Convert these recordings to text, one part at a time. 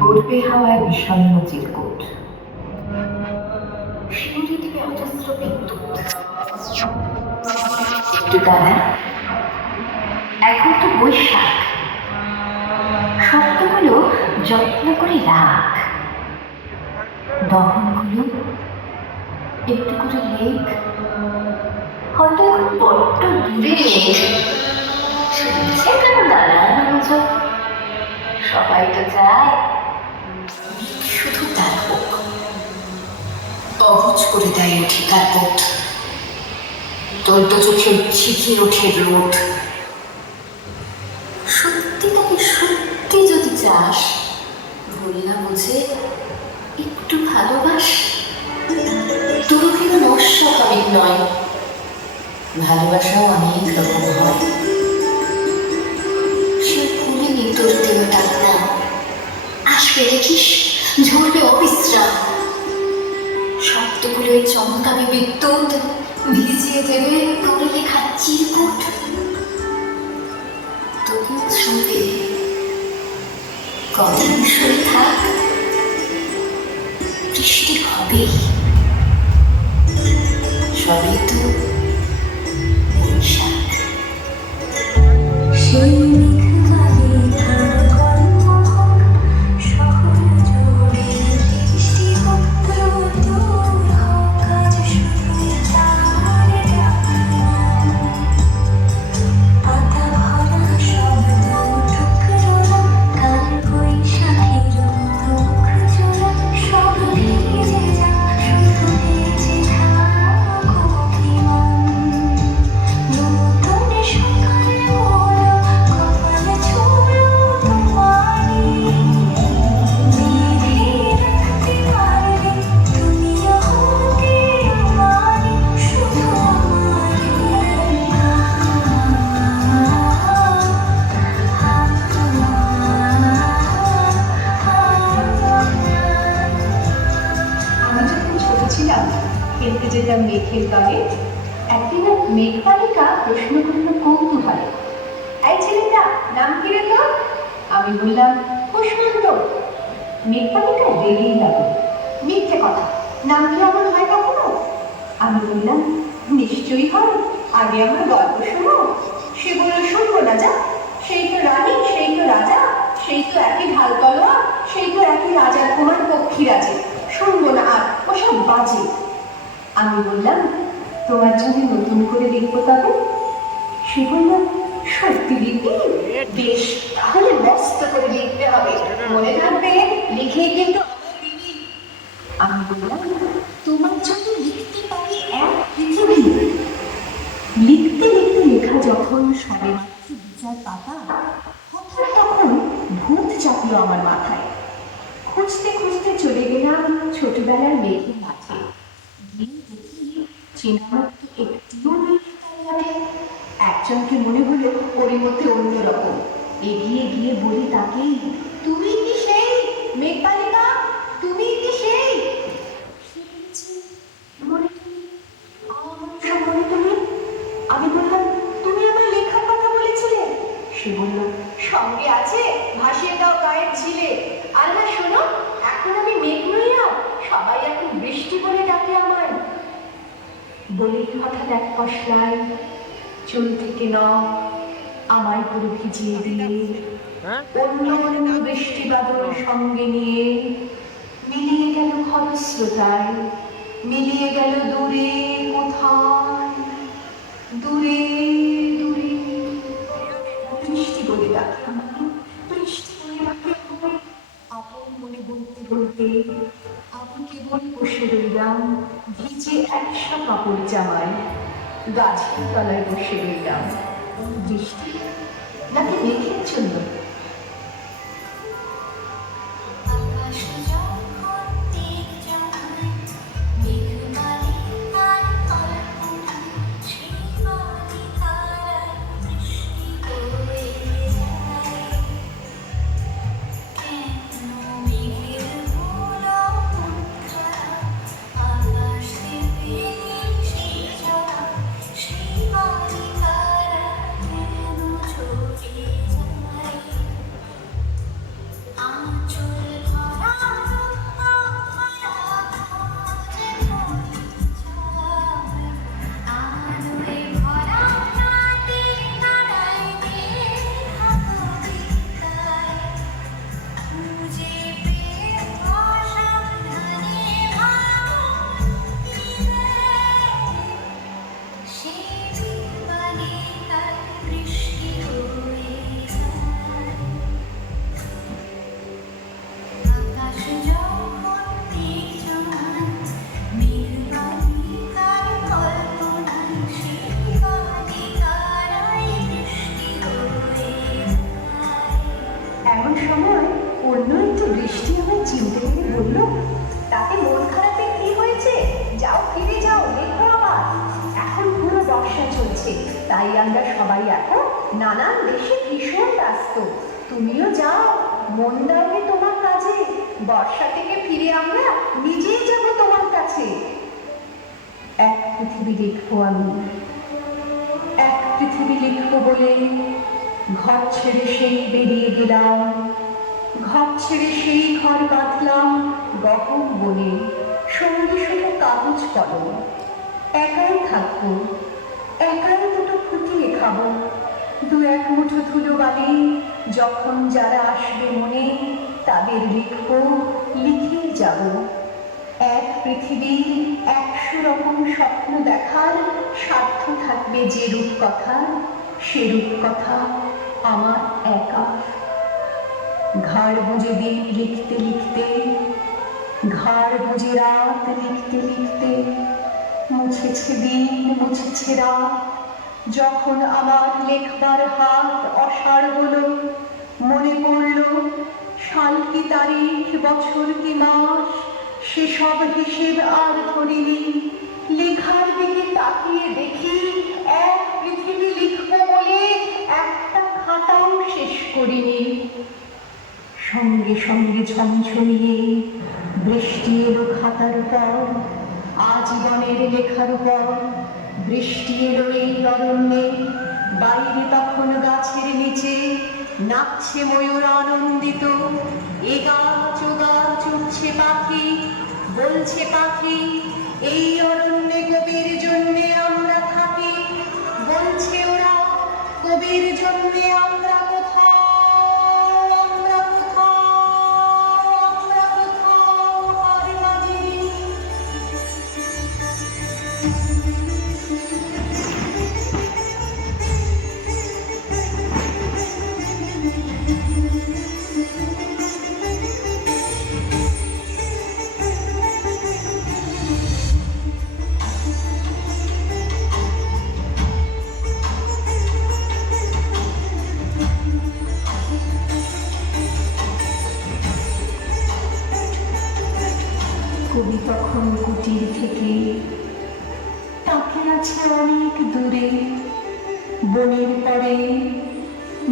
গড়বে হাওয়ায় বিষণ্ণ চিরকুট, শিউরে দিবে অজস্র বিদ্যুৎ। একটু দাঁড়া, এখন তো বৈশাখ, শব্দগুলো যত্ন করে রাখ, দহনগুলো একটু করে লেখ। হয়তো এখন বড্ড দূরে শুনছে কেন নানান আয়োজন, সবাই তো চায় শুধু তার হোক, অবুঝ করে দেয় অধিকার বোধ, দন্ত চোখে ঝিঁকে ওঠে রোদ। সত্যি তাকে সত্যি যদি চাস, ভুল না বুঝে একটু ভালোবাস। দুরভিমান অস্বাভাবিক নয়, ভালোবাসাও অনেক রকম হয়। সে ভুলিনি তোর দেওয়া টাকা, আসবে দেখিস ঝরবে অবিশ্রাম, শব্দগুলোয় চমকাবে বিদ্যুৎ, ভিজিয়ে দেবে তোর লেখা চিরকুট। তবু ছুঁতে কদিন শুয়ে থাক, বৃষ্টি হবেই, সবই তো বৈশাখ। খেলতে যেতাম মেঘের দলে। একদিন এক মেঘবালিকা প্রশ্ন করল কৌতূহলে, এই ছেলেটা নাম কি রে তোর? আমি বললাম কুষ্মান্ড। মেঘবালিকা রেগেই লাগলো, মিথ্যে কথা, নাম কি আমার হয় কখনো? আমি বললাম নিশ্চয়ই হয়, আগে আমার গল্প শোনো। সে বলল শুনবো না, যা, সেই তো রানী, সেই তো রাজা, সেই তো একই ঢাল তলোয়ার, সেই তো একই রাজার কুমার পক্ষীরাজে, শুনবো না আর, ওসব বাজে। আমি বললাম তোমার যদি নতুন করে লিখবো তবে? সে বলল সত্যি লিখবি? বেশ, তাহলে ব্যস্ত করে লিখতে হবে, মনে রাখবে লিখে কিন্তু আমি বললাম তোমার জন্য লিখতে পারি এক পৃথিবী। লিখতে লিখতে লেখা যখন সবে মাত্র বিচার পাতা, হঠাৎ তখন ভূত চাপলো আমার মাথায়। খুঁজতে খুঁজতে চলে গেলাম ছোটবেলার মেঘের মাঠে, গিয়ে দেখি চেনামতো একটিও নেই তার মাঠে। একজনকে মনে হলো পরিমতে অন্যরকম, এগিয়ে গিয়ে বলি তাকে, তুমি কি সেই মেঘবালিকা? তুমি কি সেই? মনে তুমি, মনে তুমি। আমি বললাম তুমি আমার লেখার কথা বলেছিলে। সে বলল সঙ্গে আছে ভাসিয়ে দাও গায়ের ঝিলে। আর না শোনো, এখন আমি মেঘ নই আর, সবাই এখন বৃষ্টি বলে ডাকে আমায়। বলে হঠাৎ এক পশলায় চুল থেকে নখ আমায় পুরো ভিজিয়ে দিয়ে অন্য অন্য বৃষ্টি বাদল সঙ্গে নিয়ে মিলিয়ে গেল খরস্রোতায়, মিলিয়ে গেল দূরে কোথায়, দূরে দূরে। বৃষ্টি বলে ডাকে আমাকে, বৃষ্টি বলে ডাকে আমায়। আপন মনে বলতে বলতে আমি কেবল বসে রইলাম ভিজে একশো কাপড় জামায়, গাছের তলায় বসে রইলাম। বৃষ্টি নাকি মেঘের জন্য? তাই আমরা সবাই এখন নানান দেশে ভীষণ ব্যস্ত। তুমিও যাও, মন দাওনি তোমার কাজে। বর্ষা থেকে ফিরে আমরা নিজেই যাব তোমার কাছে। এক পৃথিবী লিখবো আমি, এক পৃথিবী লিখবো বলে ঘর ছেড়ে সেই বেরিয়ে গেলাম। ঘর ছেড়ে সেই ঘর বাঁধলাম গহন বনে, সঙ্গে শুধু কাগজ কলম। একাই থাকবো, একাই দুটো ফুটিয়ে খাবো। দু এক মুঠো ধুলো বালি যখন যারা আসবে মনে, তাদের লিখবো, লিখেই যাব। এক পৃথিবীর 100 রকম স্বপ্ন দেখার স্বার্থ থাকবে যে রূপকথা, সে রূপকথা আমার একা। ঘাড় বুঝে দিন লিখতে লিখতে, ঘাড় বুঝে রাত লিখতে লিখতে, মুছেছে দিন মুছেছে রাত। যখন আমার লেখবার হাত অসাড় হলো, মনে পড়ল সাল কি তারিখ, বছর কি মাস, সেসব হিসেব আর ধরিনি। লেখার দিকে তাকিয়ে দেখি এক পৃথিবী লিখবো বলে একটা খাতাও শেষ করিনি। সঙ্গে সঙ্গে ঝমঝমিয়ে বৃষ্টি এলো খাতার উপর, আজীবনের লেখার উপর। বৃষ্টি এলো এই অরণ্যে, বাইরে তখন গাছের নিচে নাচছে ময়ূর আনন্দিত। এ গাছ ও গাছ উঠছে পাখি, বলছে পাখি এই অরণ্যে কবির জন্যে আমরা থাকি। বলছে ওরা কবির জন্যে আমরা কোথাও, আমরা কোথাও, আমরা কোথাও হার মানি। কবি তখন কুটির থেকে তাকে আছে অনেক দূরে, বনের পরে,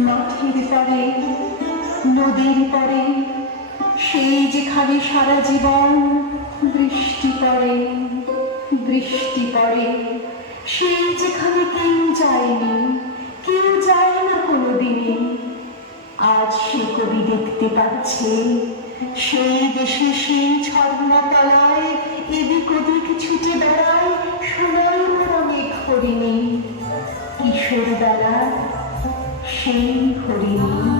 মাঠের পরে, নদীর পরে, সেই যেখানে সারা জীবন বৃষ্টি পড়ে, বৃষ্টি পড়ে। সেই যেখানে কেউ যায়নি, কেউ যায় না কোনোদিনই। আজ সে কবি দেখতে পাচ্ছে সেই দেশে সেই ঝর্ণা তলায় এদিক ওদিক ছুটে বেড়ায় সোনার অনেক হরিণী। কিশোর বেলা সেই হরিণী।